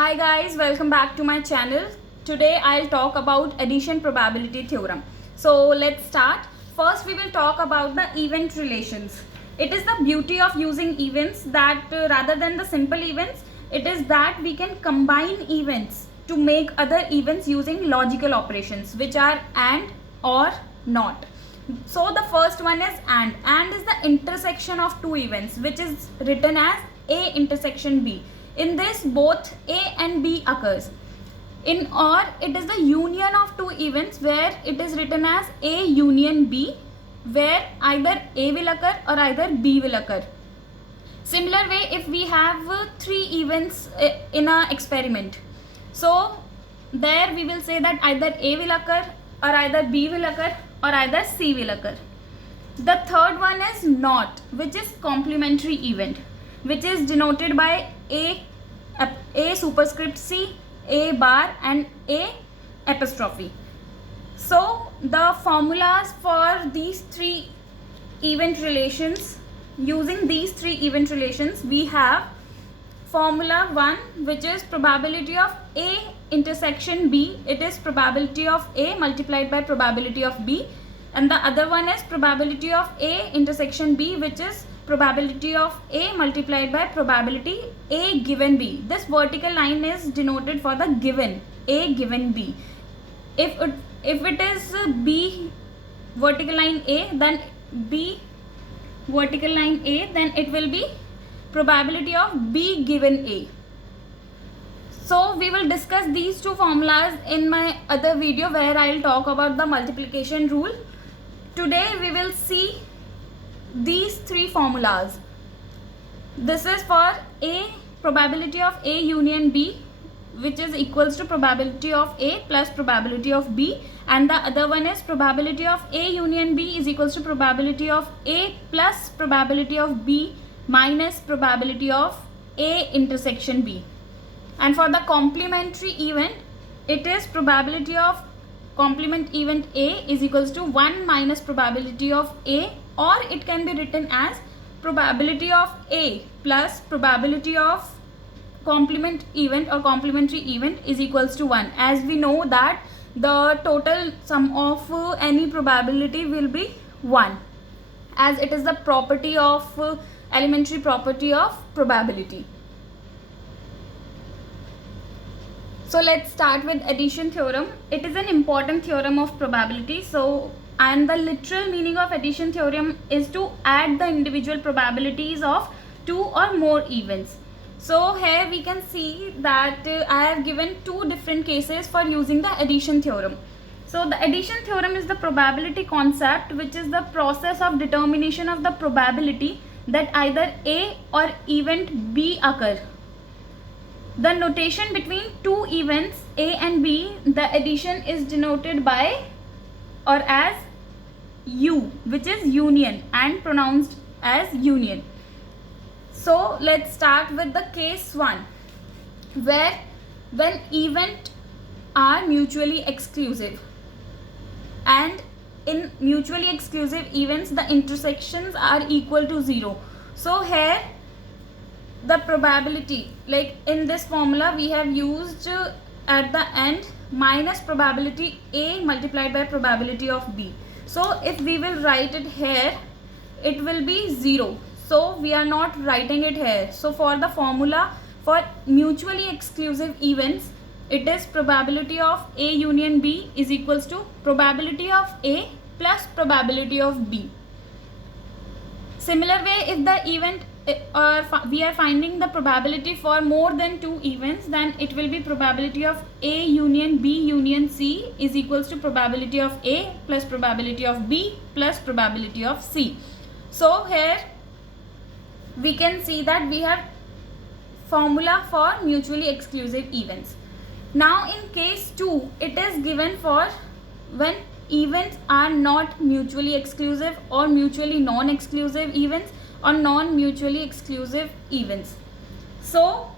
Hi guys, welcome back to my channel. Today I'll talk about addition probability theorem. So let's start. First we will talk about the event relations. It is the beauty of using events that rather than the simple events, it is that we can combine events to make other events using logical operations which are and or not. So the first one is and. And is the intersection of two events which is written as A intersection B. In this, both A and B occurs. In OR, it is the union of two events where it is written as A union B, where either A will occur or either B will occur. Similar way, if we have three events in an experiment, so there we will say that either A will occur or either B will occur or either C will occur. The third one is not, which is complementary event, which is denoted by A superscript C, A bar and A apostrophe. So the formulas for these three event relations, using these three event relations, we have formula 1 which is probability of A intersection B. It is probability of A multiplied by probability of B, and the other one is probability of A intersection B, which is probability of A multiplied by probability A given B. This vertical line is denoted for the given A given B. If it is B vertical line A, then B vertical line A, then it will be probability of B given A. So we will discuss these two formulas in my other video where I will talk about the multiplication rule. Today we will see these three formulas. This is for A, probability of A union B, which is equals to probability of A plus probability of B, and the other one is probability of A union B is equals to probability of A plus probability of B minus probability of A intersection B. And for the complementary event, it is probability of complement event A is equals to 1 minus probability of A, or it can be written as probability of A plus probability of complement event or complementary event is equals to 1, as we know that the total sum of any probability will be 1, as it is the property of elementary property of probability. So let's start with addition theorem. It is an important theorem of probability. And the literal meaning of addition theorem is to add the individual probabilities of two or more events. So here we can see that I have given two different cases for using the addition theorem. So the addition theorem is the probability concept, which is the process of determination of the probability that either A or event B occur. The notation between two events A and B, the addition is denoted by or as U, which is union, and pronounced as union. So let's start with the case 1, where when events are mutually exclusive, and in mutually exclusive events the intersections are equal to 0. So here the probability, like in this formula we have used at the end minus probability A multiplied by probability of B. So if we will write it here, it will be 0. So we are not writing it here. So for the formula for mutually exclusive events, it is probability of A union B is equals to probability of A plus probability of B. Similar way, if the event we are finding the probability for more than two events, then it will be probability of A union B union C is equals to probability of A plus probability of B plus probability of C. So here we can see that we have formula for mutually exclusive events. Now in case 2, it is given for when events are not mutually exclusive or mutually non-exclusive events or non-mutually exclusive events. So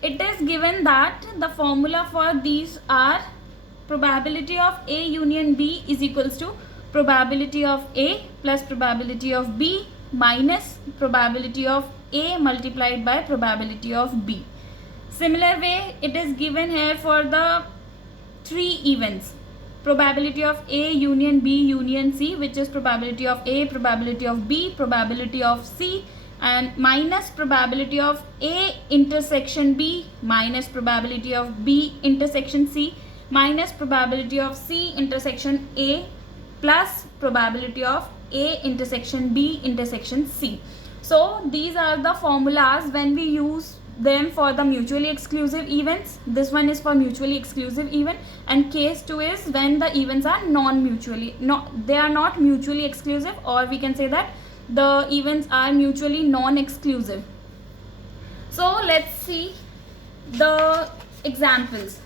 it is given that the formula for these are probability of A union B is equals to probability of A plus probability of B minus probability of A multiplied by probability of B. Similar way, it is given here for the 3 events. Probability of A union B union C, which is probability of A, probability of B, probability of C, and minus probability of A intersection B minus probability of B intersection C minus probability of C intersection A plus probability of A intersection B intersection C. So these are the formulas when we use them for the mutually exclusive events. This one is for mutually exclusive event, and case 2 is when the events are they are not mutually exclusive, or we can say that the events are mutually non-exclusive. So let's see the examples.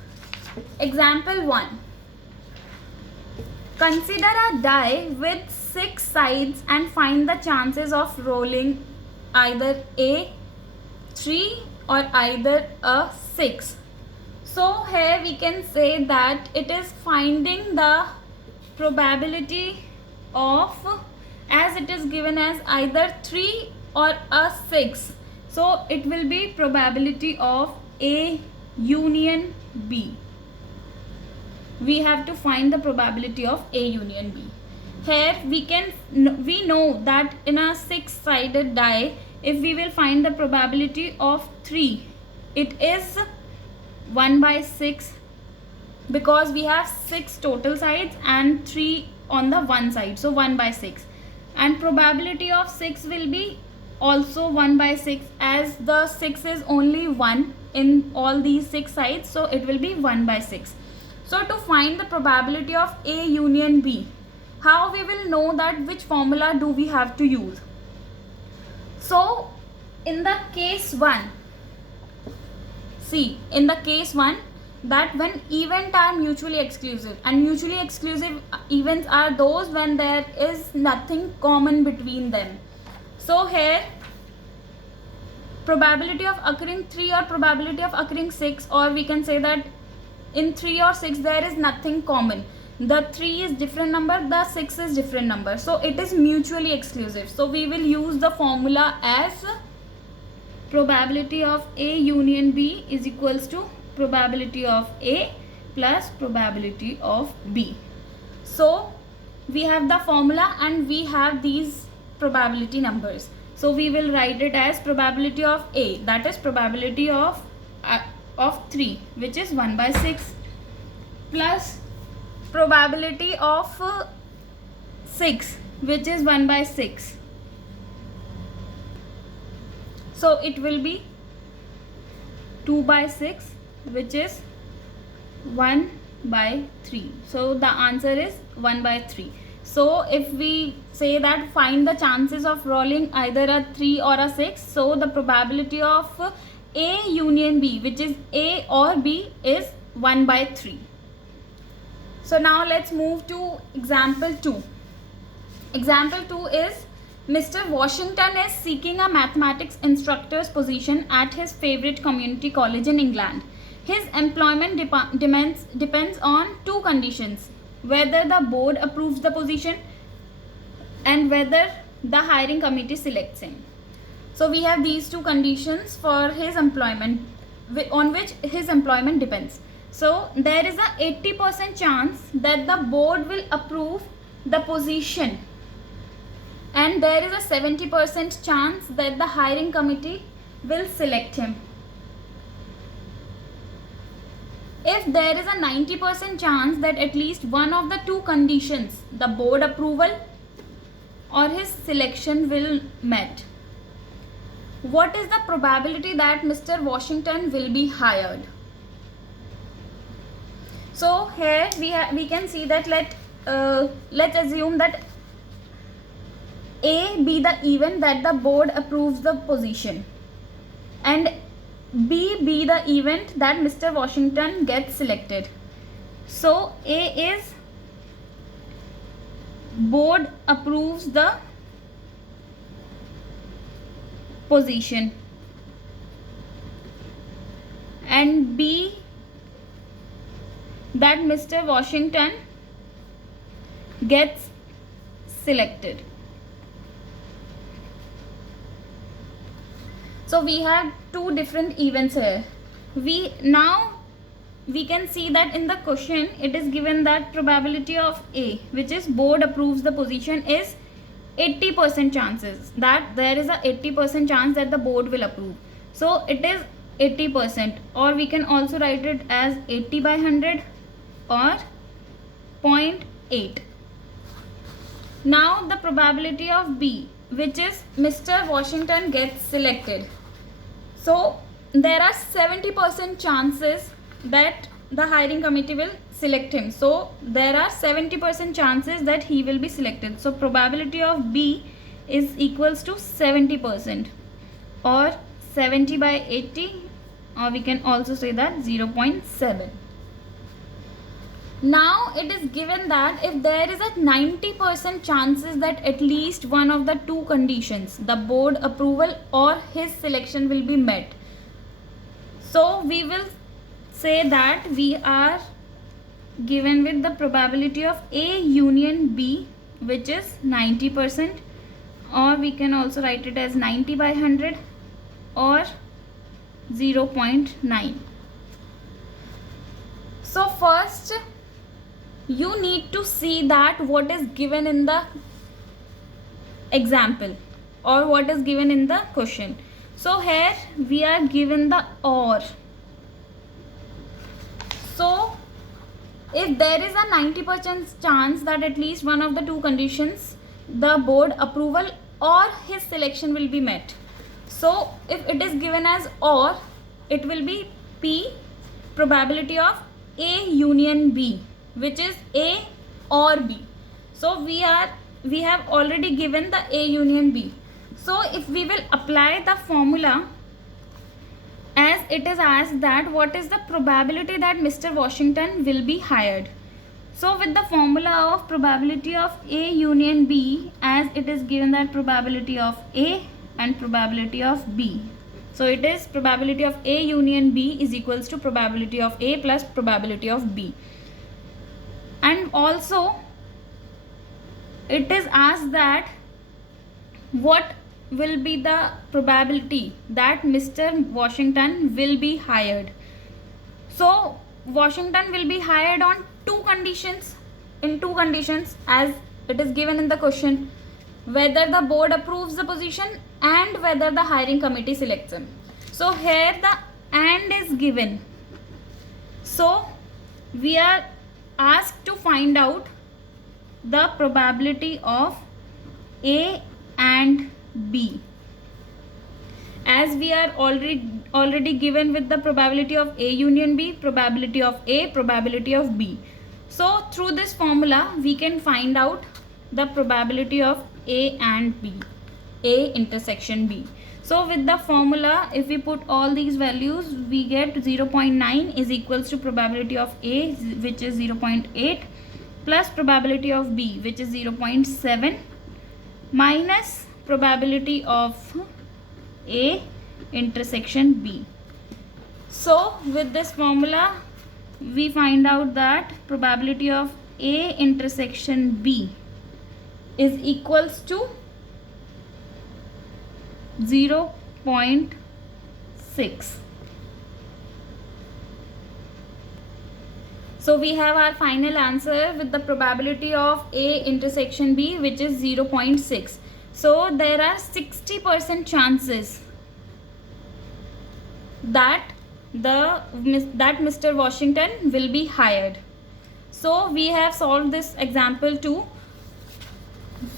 Example 1. Consider a die with 6 sides and find the chances of rolling either a 3 or either a 6. So here we can say that it is finding the probability of, as it is given as either 3 or a 6. So it will be probability of A union B. We have to find the probability of A union B. Here we know that in a 6-sided die, if we will find the probability of 3, it is 1 by 6, because we have 6 total sides and 3 on the one side, so 1 by 6. And probability of 6 will be also 1 by 6, as the 6 is only 1 in all these 6 sides, so it will be 1 by 6. So to find the probability of A union B, how we will know that, which formula do we have to use? So in the case 1, see, in the case 1, that when events are mutually exclusive, and mutually exclusive events are those when there is nothing common between them. So here probability of occurring 3 or probability of occurring 6, or we can say that in 3 or 6 there is nothing common. The 3 is different number, the 6 is different number, so it is mutually exclusive. So we will use the formula as probability of A union B is equals to probability of A plus probability of B. So we have the formula and we have these probability numbers. So we will write it as probability of A, that is probability of 3, which is 1 by 6, plus probability of 6, which is 1 by 6. So it will be 2 by 6, which is 1 by 3. So the answer is 1 by 3. So if we say that find the chances of rolling either a 3 or a 6, so the probability of A union B, which is A or B, is 1 by 3. So now let's move to example 2. Example 2 is Mr. Washington is seeking a mathematics instructor's position at his favorite community college in England. His employment depends on 2 conditions: whether the board approves the position and whether the hiring committee selects him. So we have these 2 conditions for his employment, on which his employment depends. So there is a 80% chance that the board will approve the position, and there is a 70% chance that the hiring committee will select him. If there is a 90% chance that at least one of the 2 conditions, the board approval or his selection, will met, what is the probability that Mr. Washington will be hired? So here we can see that let's assume that A be the event that the board approves the position, and B be the event that Mr. Washington gets selected. So A is board approves the position, and B that Mr. Washington gets selected. So we have 2 different events here. we can see that in the question it is given that probability of A, which is board approves the position, is 80% chances, that there is a 80% chance that the board will approve. So it is 80%, or we can also write it as 80 by 100 or 0.8. Now the probability of B, which is Mr. Washington gets selected. So there are 70% chances that the hiring committee will select him. So there are 70% chances that he will be selected. So probability of B is equals to 70%, or 70 by 80, or we can also say that 0.7. Now it is given that if there is a 90% chances that at least one of the two conditions, the board approval or his selection, will be met. So we will say that we are given with the probability of A union B, which is 90%, or we can also write it as 90 by 100 or 0.9. So first you need to see that what is given in the example or what is given in the question. So here we are given the OR. So if there is a 90% chance that at least one of the two conditions, the board approval or his selection, will be met. So if it is given as OR, it will be P, probability of A union B, which is A or B. So we have already given the A union B. So if we will apply the formula, as it is asked that what is the probability that Mr. Washington will be hired. So with the formula of probability of A union B, as it is given that probability of A and probability of B. So it is probability of A union B is equals to probability of A plus probability of B. And also it is asked that what will be the probability that Mr. Washington will be hired. So Washington will be hired on two conditions, as it is given in the question, whether the board approves the position and whether the hiring committee selects him. So here the AND is given. So we are asked to find out the probability of A and B, as we are already given with the probability of A union B, probability of A, probability of B. So through this formula we can find out the probability of A and B, A intersection B. So with the formula, if we put all these values, we get 0.9 is equals to probability of A, which is 0.8, plus probability of B, which is 0.7, minus probability of A intersection B. So with this formula we find out that probability of A intersection B is equals to 0.6. So we have our final answer with the probability of A intersection B, which is 0.6. So there are 60% chances that Mr. Washington will be hired. So we have solved this example too.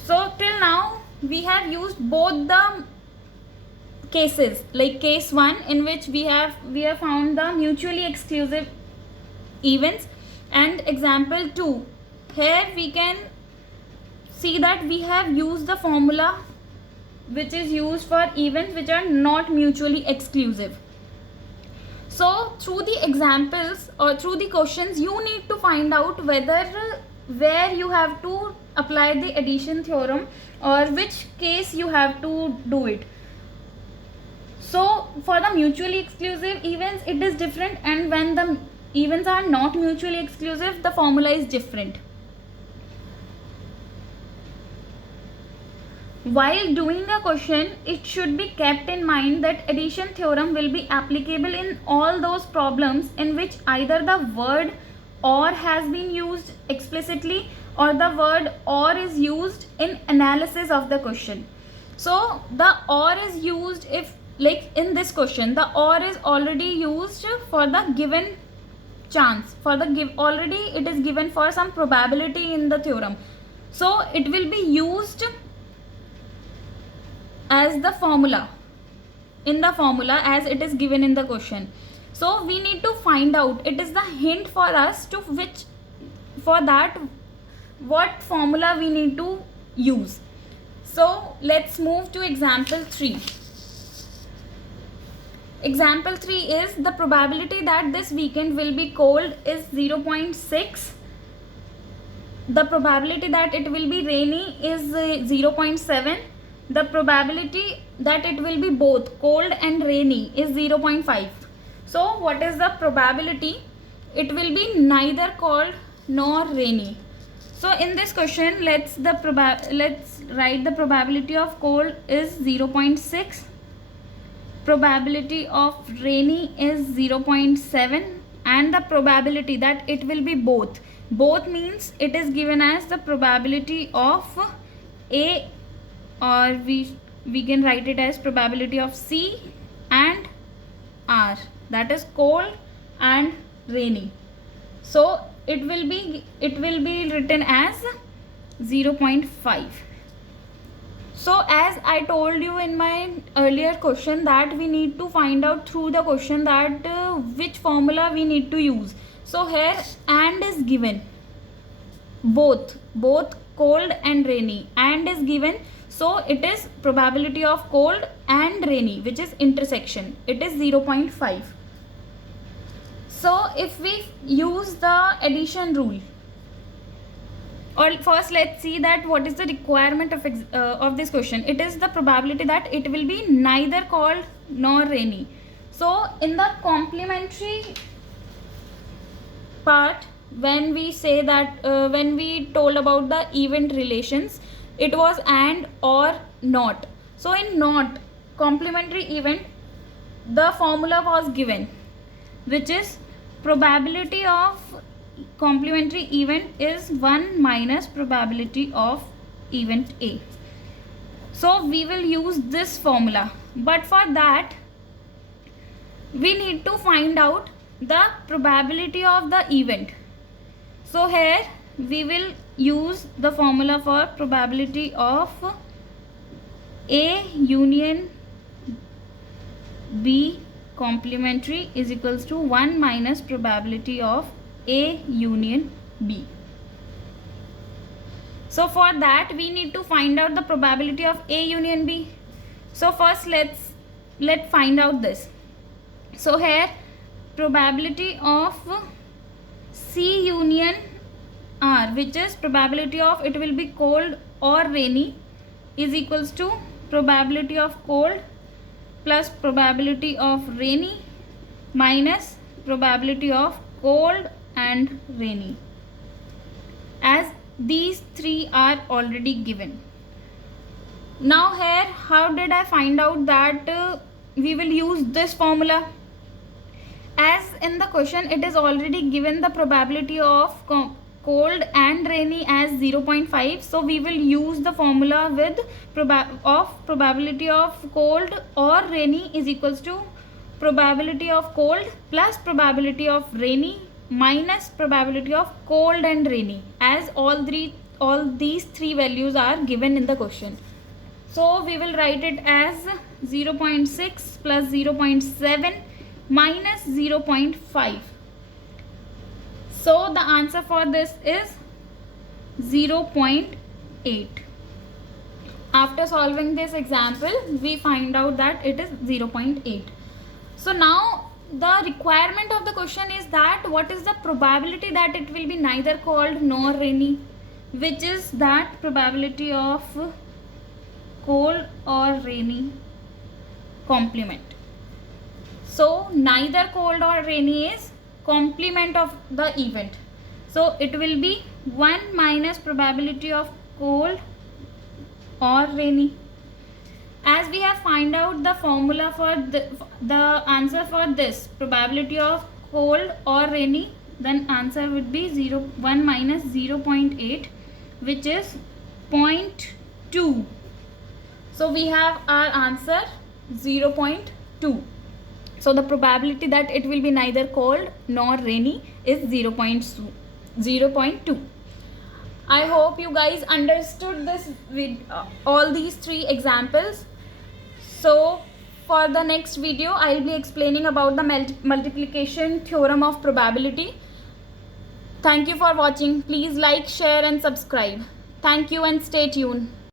So till now we have used both the cases, like case 1 in which we have found the mutually exclusive events, and example 2, here we can see that we have used the formula which is used for events which are not mutually exclusive. So through the examples or through the questions, you need to find out where you have to apply the addition theorem or which case you have to do it. So for the mutually exclusive events it is different, and when the events are not mutually exclusive the formula is different. While doing a question, it should be kept in mind that addition theorem will be applicable in all those problems in which either the word or has been used explicitly or the word or is used in analysis of the question. So the or is used if, like in this question, the or is already used for the given chance, for the already it is given for some probability in the theorem. So it will be used as the formula, in the formula as it is given in the question. So we need to find out, it is the hint for us to which, for that what formula we need to use. So let's move to example 3. Example 3 is the probability that this weekend will be cold is 0.6. The probability that it will be rainy is 0.7. The probability that it will be both cold and rainy is 0.5. So what is the probability? It will be neither cold nor rainy. So in this question, let's write the probability of cold is 0.6. Probability of rainy is 0.7, and the probability that it will be both. Both means it is given as the probability of A, or we can write it as probability of C and R, that is cold and rainy. So it will be written as 0.5. So as I told you in my earlier question that we need to find out through the question that which formula we need to use. So here and is given, both cold and rainy, and is given. So it is probability of cold and rainy, which is intersection. It is 0.5. So if we use the addition rule, or first let's see that what is the requirement of this question. It is the probability that it will be neither cold nor rainy. So in the complementary part, when we say that when we told about the event relations, it was and or not. So in not, complementary event, the formula was given, which is probability of complementary event is 1 minus probability of event A. So we will use this formula, but for that we need to find out the probability of the event. So here we will use the formula for probability of A union B complementary is equals to 1 minus probability of A union B. So for that we need to find out the probability of A union B. So first let's find out this. So here probability of C union R, which is probability of it will be cold or rainy, is equals to probability of cold plus probability of rainy minus probability of cold and rainy, as these three are already given. Now here how did I find out that we will use this formula? As in the question it is already given the probability of cold and rainy as 0.5. So we will use the formula with probability of cold or rainy is equals to probability of cold plus probability of rainy minus probability of cold and rainy, as all these three values are given in the question. So we will write it as 0.6 plus 0.7 minus 0.5. So the answer for this is 0.8. After solving this example, we find out that it is 0.8. So now the requirement of the question is that what is the probability that it will be neither cold nor rainy, which is that probability of cold or rainy complement. So neither cold or rainy is complement of the event. So it will be 1 minus probability of cold or rainy. As we have find out the formula for the answer for this probability of cold or rainy, then answer would be 1 minus 0.8, which is 0.2. So we have our answer 0.2. So the probability that it will be neither cold nor rainy is 0.2. I hope you guys understood this with all these three examples. So for the next video, I will be explaining about the multiplication theorem of probability. Thank you for watching. Please like, share and subscribe. Thank you and stay tuned.